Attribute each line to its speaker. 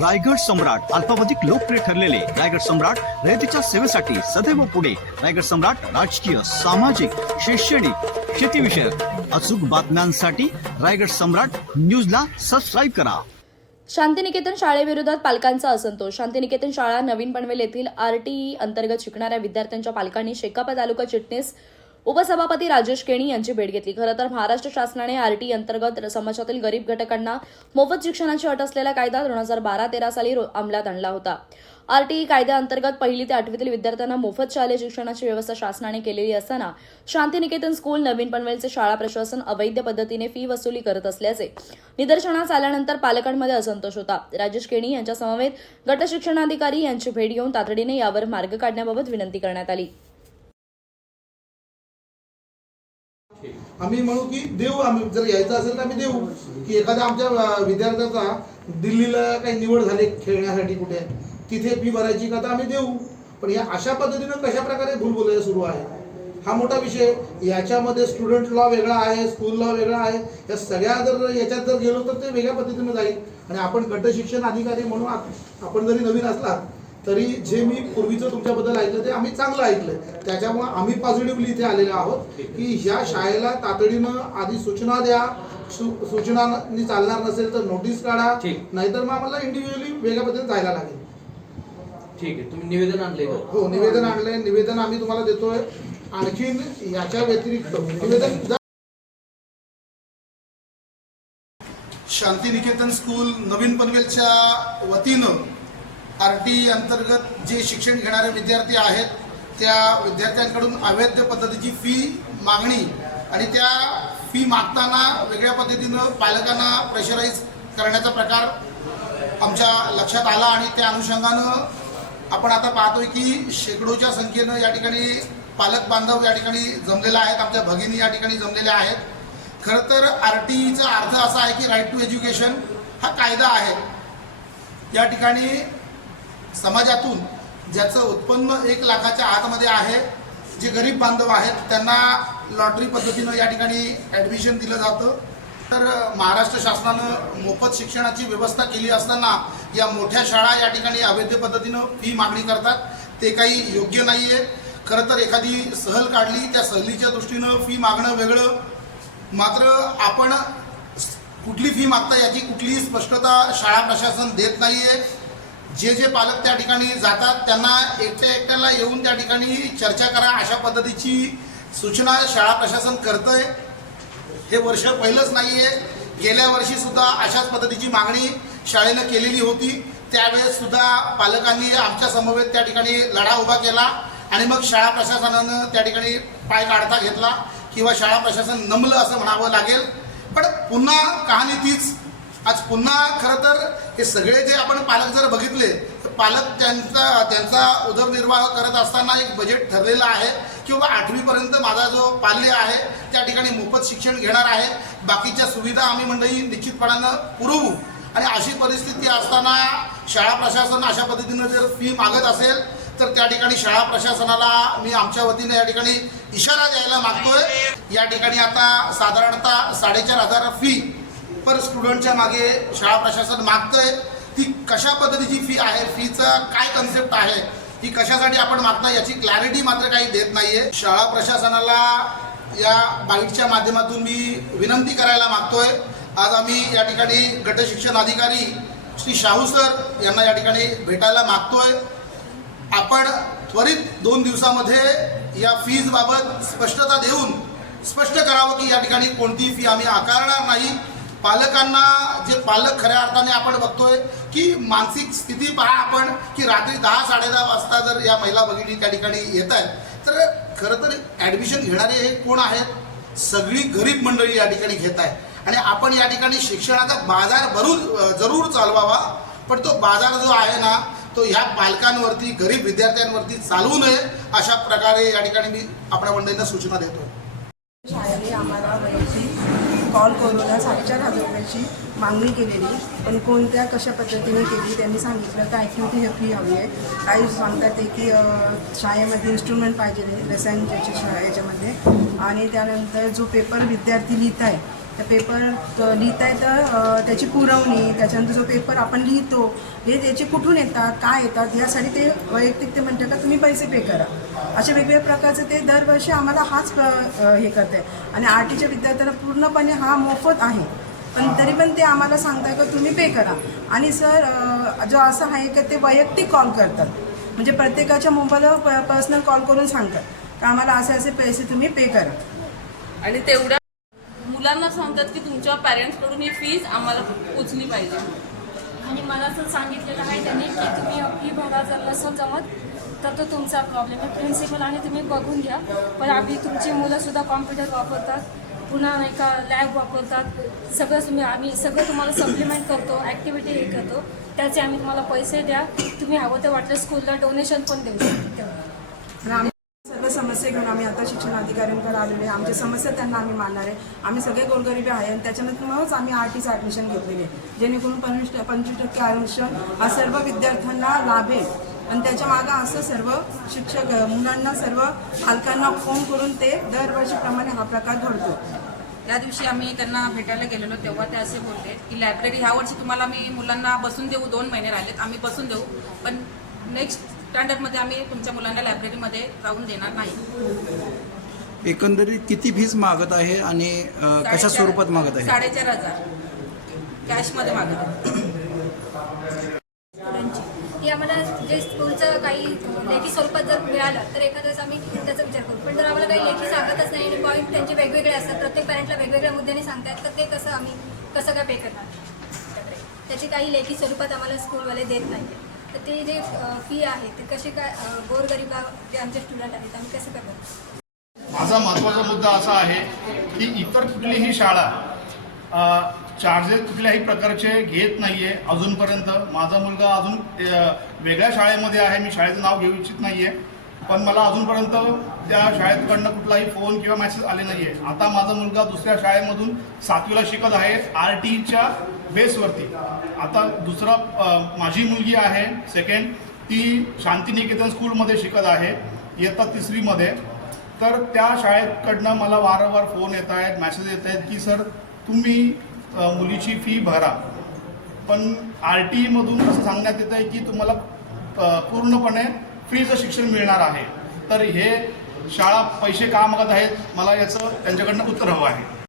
Speaker 1: रायगड सम्राट अल्पावधिक लोकप्रिय ठरलेले रायगड सम्राट रयतेच्या सेवेसाठी सदैव पुढे. रायगड सम्राट राजकीय सामाजिक शैक्षणिक शेतीविषयक अचूक बातम्यांसाठी रायगड सम्राट न्यूजला सबस्क्राईब करा.
Speaker 2: शांतिनिकेतन शाळेविरोधात पालकांचा असंतोष. शांतिनिकेतन शाळा नवीन पनवेल येथील आरटीई अंतर्गत शिकणाऱ्या विद्यार्थ्यांच्या पालकांनी शेकापा तालुका चिटणीस उपसभापती राजेश केणी यांची भेट घेतली. खरं तर महाराष्ट्र शासनाने आरटी e अंतर्गत समाजातील गरीब घटकांना मोफत शिक्षणाची अट असलेला कायदा दोन हजार बारा तेरा साली रो- अंमलात आणला होता. आरटीई e कायद्याअंतर्गत पहिली ते आठवीतील विद्यार्थ्यांना मोफत शालेय शिक्षणाची व्यवस्था शासनाने केलेली असताना शांतिनिकेतन स्कूल नवीन पनवेलचे शाळा प्रशासन अवैध पद्धतीने फी वसुली करत असल्याचे निदर्शनास आल्यानंतर पालकांमध्ये असंतोष होता. राजेश केणी यांच्या समवेत गटशिक्षणाधिकारी यांची भेट घेऊन तातडीने यावर मार्ग काढण्याबाबत विनंती करण्यात आली.
Speaker 3: आम्ही म्हणू की देऊ आम्ही जर यायचं असेल तर आम्ही देऊ. की एखाद्या आमच्या विद्यार्थ्याचा दिल्लीला काही निवड झाली खेळण्यासाठी कुठे तिथे फी भरायची का तर आम्ही देऊ. पण या अशा पद्धतीनं कशा प्रकारे भूलभुलैया सुरू आहे? हा मोठा विषय याच्यामध्ये स्टुडंट लॉ वेगळा आहे स्कूल लॉ वेगळा आहे. या सगळ्या जर याच्यात जर गेलो तर ते वेगळ्या पद्धतीनं जाईल. आणि आपण गट शिक्षण अधिकारी म्हणून आपण जरी नवीन असलात तरी जे मी पूर्वीचं तुमच्याबद्दल ऐकलं ते आम्ही चांगलं ऐकलं त्याच्यामुळे आम्ही पॉझिटिव्हली इथे आलेलो आहोत की ह्या शाळेला तातडीनं आधी सूचना द्या. सु- सूचनांनी चालणार नसेल तर नोटीस काढा.
Speaker 4: ठीक.
Speaker 3: नाहीतर मग आम्हाला इंडिव्हिज्युअली वेगळ्या पद्धतीने जायला लागेल.
Speaker 4: ठीक आहे. तुम्ही निवेदन आणले
Speaker 3: हो निवेदन आणलंय. निवेदन आम्ही तुम्हाला देतोय. आणखीन याच्या व्यतिरिक्त निवेदन शांतिनिकेतन स्कूल नवीन पनवेलच्या वतीनं आर टी अंतर्गत जे शिक्षण घेणारे विद्यार्थी आहेत त्या विद्यार्थ्यांकडून अवैध पद्धतीची फी मागणी आणि त्या फी मागताना वेगळ्या पद्धतीनं पालकांना प्रेशराईज करण्याचा प्रकार आमच्या लक्षात आला आणि त्या अनुषंगानं आपण आता पाहतोय की शेकडोच्या संख्येनं या ठिकाणी पालक बांधव या ठिकाणी जमलेला आहेत आमच्या भगिनी या ठिकाणी जमलेल्या आहेत. खरं तर आर टी ईचा अर्थ असा आहे की राईट टू एज्युकेशन हा कायदा आहे. या ठिकाणी समाजातून ज्याचं उत्पन्न एक लाखाच्या आतमध्ये आहे जे गरीब बांधव आहेत त्यांना लॉटरी पद्धतीनं या ठिकाणी ॲडमिशन दिलं जातं. तर महाराष्ट्र शासनानं मोफत शिक्षणाची व्यवस्था केली असताना या मोठ्या शाळा या ठिकाणी अवैध पद्धतीनं फी मागणी करतात. ते काही योग्य नाही आहे खरं तर एखादी सहल काढली त्या सहलीच्या दृष्टीनं फी मागणं वेगळं. मात्र आपण कुठली फी मागता याची कुठलीही स्पष्टता शाळा प्रशासन देत नाही आहे जे जे पालक त्या ठिकाणी जातात त्यांना एकट्या एकट्याला येऊन त्या ठिकाणी चर्चा करा अशा पद्धतीची सूचना शाळा प्रशासन करतंय. हे वर्ष पहिलंच नाही आहे गेल्या वर्षी सुद्धा अशाच पद्धतीची मागणी शाळेनं केलेली होती. त्यावेळेस सुद्धा पालकांनी आमच्या समवेत त्या ठिकाणी लढा उभा केला आणि मग शाळा प्रशासनानं त्या ठिकाणी पाय काढता घेतला किंवा शाळा प्रशासन नमलं असं म्हणावं लागेल. पण पुन्हा कहाणी तीच आज पुन्हा खरं तर हे सगळे जे आपण पालक जर बघितले तर पालक त्यांचा त्यांचा उदरनिर्वाह करत असताना एक बजेट ठरलेलं आहे किंवा आठवीपर्यंत माझा जो पाल्य आहे त्या ठिकाणी मोफत शिक्षण घेणार आहे. बाकीच्या सुविधा आम्ही मंडळी निश्चितपणानं पुरवू. आणि अशी परिस्थिती असताना शाळा प्रशासन अशा पद्धतीनं जर फी मागत असेल तर त्या ठिकाणी शाळा प्रशासनाला मी आमच्या वतीने या ठिकाणी इशारा द्यायला मागतोय. या ठिकाणी आता साधारणतः साडेचार हजार फी पर स्टुडंटच्या मागे शाळा प्रशासन मागतंय. ती कशा पद्धतीची फी आहे? फीचा काय कन्सेप्ट आहे? ही कशासाठी आपण मागता याची क्लॅरिटी मात्र काही देत नाहीये. शाळा प्रशासनाला या बाईटच्या माध्यमातून मी विनंती करायला मागतोय. आज आम्ही या ठिकाणी गट शिक्षण अधिकारी श्री शाहू सर यांना या ठिकाणी भेटायला मागतोय. आपण त्वरित दोन दिवसामध्ये या फीज बाबत स्पष्टता देऊन स्पष्ट करावं की या ठिकाणी कोणतीही फी आम्ही आकारणार नाही. पालकांना जे पालक खऱ्या अर्थाने आपण बघतोय की मानसिक स्थिती पहा आपण की रात्री दहा साडेदहा वाजता जर या महिला भगिनी त्या ठिकाणी येत आहेत तर खरं तर ॲडमिशन घेणारे हे कोण आहेत? सगळी गरीब मंडळी या ठिकाणी घेत आहे आणि आपण या ठिकाणी शिक्षणाचा बाजार भरून जरूर चालवावा पण तो बाजार जो आहे ना तो ह्या पालकांवरती गरीब विद्यार्थ्यांवरती चालवू नये अशा प्रकारे या ठिकाणी मी आपल्या मंडळींना सूचना देतो
Speaker 5: शाळेने आम्हाला वैयक्तिक कॉल करून साडेचार हजार रुपयाची मागणी केलेली. पण कोणत्या कशा पद्धतीने केली त्यांनी सांगितलं. तर ॲक्टिव्हिटी हे फी हवी आहे. काही सांगतात ते की शाळेमध्ये इन्स्ट्रुमेंट पाहिजे लेसन ज्याची शा याच्यामध्ये. आणि त्यानंतर जो पेपर विद्यार्थी लिहित आहे त्या पेपर लिहिता येतं त्याची पुरवणी त्याच्यानंतर जो पेपर आपण लिहितो हे त्याचे कुठून येतात काय येतात यासाठी ते वैयक्तिक ते म्हणतात का तुम्ही पैसे पे करा. अशा वेगवेगळ्या प्रकारचे ते दरवर्षी आम्हाला हाच प्र- करत हे आणि आर टीच्या विद्यार्थ्यांना पूर्णपणे हा मोफत आहे. पण तरी पण ते आम्हाला सांगतात का तुम्ही पे करा. आणि सर जो असं आहे का ते वैयक्तिक कॉल करतात. म्हणजे प्रत्येकाच्या मोबाईलवर पर्सनल कॉल करून सांगतात. का आम्हाला असे असे पैसे तुम्ही पे करा.
Speaker 6: आणि तेवढं मुलांना सांगतात की तुमच्या पॅरेंट्सकडून ही फीज आम्हाला पोचली पाहिजे.
Speaker 7: आणि मला असं सांगितलेलं आहे त्यांनी की तुम्ही फी भरा जर नसेल जमत तर तो तुमचा प्रॉब्लेम आहे. प्रिन्सिपल आणि तुम्ही बघून घ्या. पण आम्ही तुमची मुलंसुद्धा कॉम्प्युटर वापरतात पुन्हा नाही का लॅब वापरतात. सगळं तुम्ही आम्ही सगळं तुम्हाला सप्लिमेंट करतो ॲक्टिव्हिटी हे करतो. त्याचे आम्ही तुम्हाला पैसे द्या. तुम्ही हवं तर वाटलं स्कूलला डोनेशन पण देऊ शकतो तेवढं
Speaker 5: आणि आम्ही सर्व समस्या घेऊन आम्ही आता शिक्षण अधिकाऱ्यांकडे आलेले आहे. आमच्या समस्या त्यांना आम्ही मानणार आहे. आम्ही सगळे गोरगरीबी आहे आणि त्याच्यानंतर मगच आम्ही आर्टीचं ॲडमिशन घेतलेले आहे. जेणेकरून पंचवीस पंचवीस टक्के आरक्षण हा सर्व विद्यार्थ्यांना लाभेल. आणि त्याच्या मागं असं सर्व शिक्षक मुलांना सर्व पालकांना फोन करून ते दरवर्षीप्रमाणे हा प्रकार घडतो.
Speaker 8: त्या दिवशी आम्ही त्यांना भेटायला गेलेलो तेव्हा ते असे बोलले की लायब्ररी ह्या वर्षी तुम्हाला मी मुलांना बसून देऊ. दोन महिने राहिलेत. आम्ही बसून देऊ. पण नेक्स्ट स्टँडर्डमध्ये आम्ही तुमच्या मुलांना लायब्ररीमध्ये जाऊन देणार नाही.
Speaker 9: एकंदरीत किती फीज मागत आहे आणि अ, कशा
Speaker 8: साडेचार-
Speaker 9: स्वरूपात मागत आहे?
Speaker 8: साडेचार हजार. कॅशमध्ये मागत आहे.
Speaker 7: स्टुडंटची. की आम्हाला जे स्कूलचं काही लेखी स्वरूपात जर मिळालं तर एखाद्या वेळेस आम्ही त्याचा विचार करू. पण जर आम्हाला काही लेखी सांगतच नाही आणि पॉईंट त्यांचे वेगवेगळे असतात प्रत्येक पॅरेंटला वेगवेगळ्या मुद्द्याने सांगतायत तर ते कसं आम्ही कसं काय पे करणार? त्याची काही लेखी स्वरूपात आम्हाला स्कूलवाले देत नाही तर ते जे फी आहे ते कसे काय अ, जे आमचे स्टुडंट आहेत आम्ही कसे काय करतो?
Speaker 10: माझा महत्त्वाचा मुद्दा असा आहे की इतर कुठलीही शाळा चार्जेस कुठल्याही प्रकारचे घेत नाही आहे अजूनपर्यंत. माझा मुलगा अजून वेगळ्या शाळेमध्ये आहे मी शाळेचं नाव घेऊ इच्छित नाही आहे पण मला अजूनपर्यंत त्या शाळेकडनं कुठलाही फोन किंवा मेसेज आले नाही आहे आता माझा मुलगा दुसऱ्या शाळेमधून सातवीला शिकत आहे आर टीच्या बेसवरती. आता दुसरा माझी मुलगी आहे सेकंड ती शांतिनिकेतन स्कूलमध्ये शिकत आहे इयत्ता तिसरीमध्ये. तर त्या शाळेकडनं मला वारंवार फोन येत आहेत मॅसेज येत आहेत की सर तुम्ही मुलीची फी भरा. पण आर टी मधून असं सांगण्यात येत आहे की तुम्हाला पूर्णपणे फ्रीचं शिक्षण मिळणार आहे. तर हे शाळा पैसे का मागत आहेत? मला याचं त्यांच्याकडनं उत्तर हवं आहे.